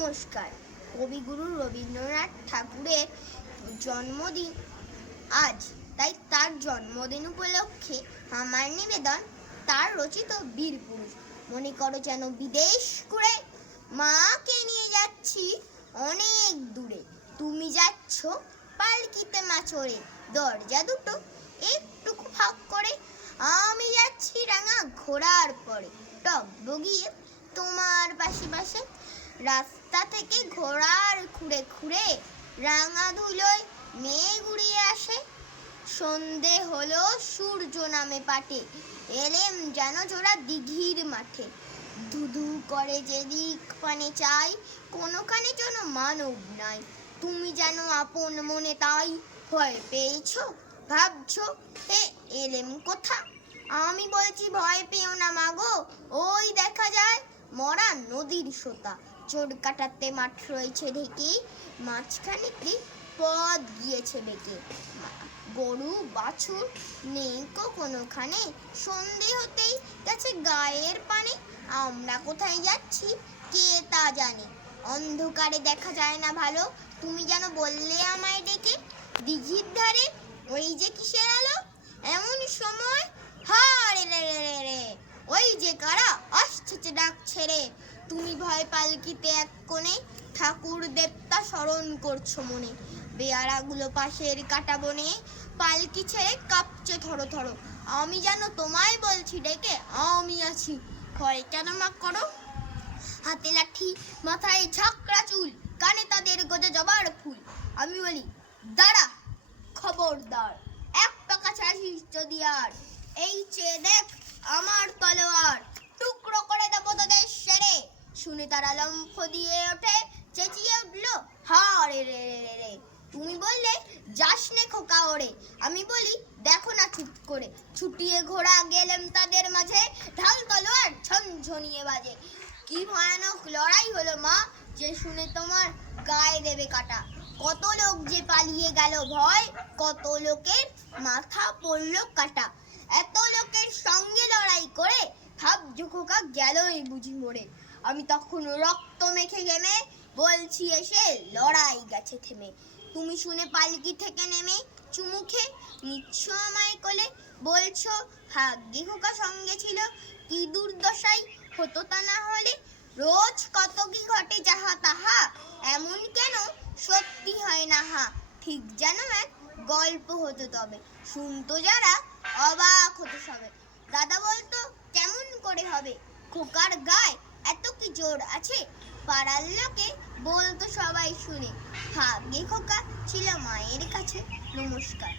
নমস্কার। কবিগুরু রবীন্দ্রনাথ ঠাকুরের জন্মদিন আজ, তাই তার জন্মদিন উপলক্ষে আমার নিবেদন তার রচিত বীর পুরুষ। মনে করো যেন বিদেশ ঘুরে মাকে নিয়ে যাচ্ছি অনেক দূরে, তুমি যাচ্ছ পালকিতে মা চড়ে, দরজা দুটো একটুকু ফাঁক করে, আমি যাচ্ছি রাঙা ঘোড়ার পরে, টক বগিয়ে তোমার পাশে পাশে। রাস্তা থেকে ঘোড়ার খুঁড়ে খুঁড়ে রাঙা ধুলোয় মেয়ে ঘুরিয়ে আসে। সন্ধে হলো সূর্য নামে পাটে, এলেম যেন জোড়া দিঘির মাঠে। ধুধু করে যেদিক পানে চাই, কোনোখানে যেন মানব নাই, তুমি যেন আপন মনে তাই ভয় পেয়েছো, ভাবছো হে এলেম কোথা। আমি বলছি ভয় পেও না মাগো, ওই দেখা যায় মরা নদীর সোতা। চোর কাটাতে মাঠ রয়েছে ঢেকে, মাঝখানেতে পথ গিয়েছে বেঁকে। গরু বাছুর নেই কোনোখানে, সন্ধে হতেই গেছে গায়ের পানে। আমরা কোথায় যাচ্ছি কে তা জানে, অন্ধকারে দেখা যায় না ভালো, তুমি যেন বললে আমায় ডেকে। দিঘির ধারে ওই যে কিসের আলো, এমন সময় হারে রে রে রে, ওই যে কারা আসছে ডাক ছেড়ে। তুমি ভয় পালকিতে এক কোণে ঠাকুর দেবতা স্মরণ করছো মনে। বেয়ারাগুলো পাশের কাটা বনে পালকি ছেড়ে কাঁপছে থরো থরো। আমি যেন তোমায় বলছি ডেকে, আমি আছি, ভয় কেন মা করো। হাতে লাঠি মাথায় ঝাঁকড়া চুল, কানে তাদের গোজে জবার ফুল। আমি বলি দাঁড়া, খবরদার এক পাকা ছাড়িস যদি আর, এই চেয়ে দেখ আমার তলোয়ার, টুকরো করে দেবো তোদের সেরে। শুনে তারা লম্ফ দিয়ে ওঠে, চেঁচিয়ে উঠলো হারে রে রে রে। তুমি বললে যাস নে খোকা ওরে, আমি বলি দেখো না চুপ করে। ছুটিয়ে ঘোড়া গেলেম তাদের মাঝে, ঢাল তলোয়ার ঝনঝনিয়ে বাজে। কি ভয়ানক লড়াই হলো মা, যে শুনে তোমার গায়ে দেবে কাটা। কত লোক যে পালিয়ে গেল ভয়, কত লোকের মাথা পড়লো কাটা। এত লোকের সঙ্গে লড়াই করে ভাবছো খোকা গেলই বুঝি মরে। আমি তখন রক্ত মেখে ঘেমে বলছি এসে লড়াই গেছে থেমে। তুমি শুনে পালকি থেকে নেমে চুমুখে নিচ্ছ আমায় কোলে, বলছো ভাগ্যে খোকা সঙ্গে ছিল, কি দুর্দশাই হতো তা না হলে। রোজ কত কি ঘটে যাহা তাহা, এমন কেন সত্যি হয় না হা। ঠিক যেন এক গল্প হতো তবে, শুনতো যারা অবাক হতো সবে। দাদা বলতো কেমন করে হবে, খোকার গায়ে এত কি জোর আছে। পাড়ার লোকে বলতো সবাই শুনে, ভাগ্যে খোকা ছিল মায়ের কাছে। নমস্কার।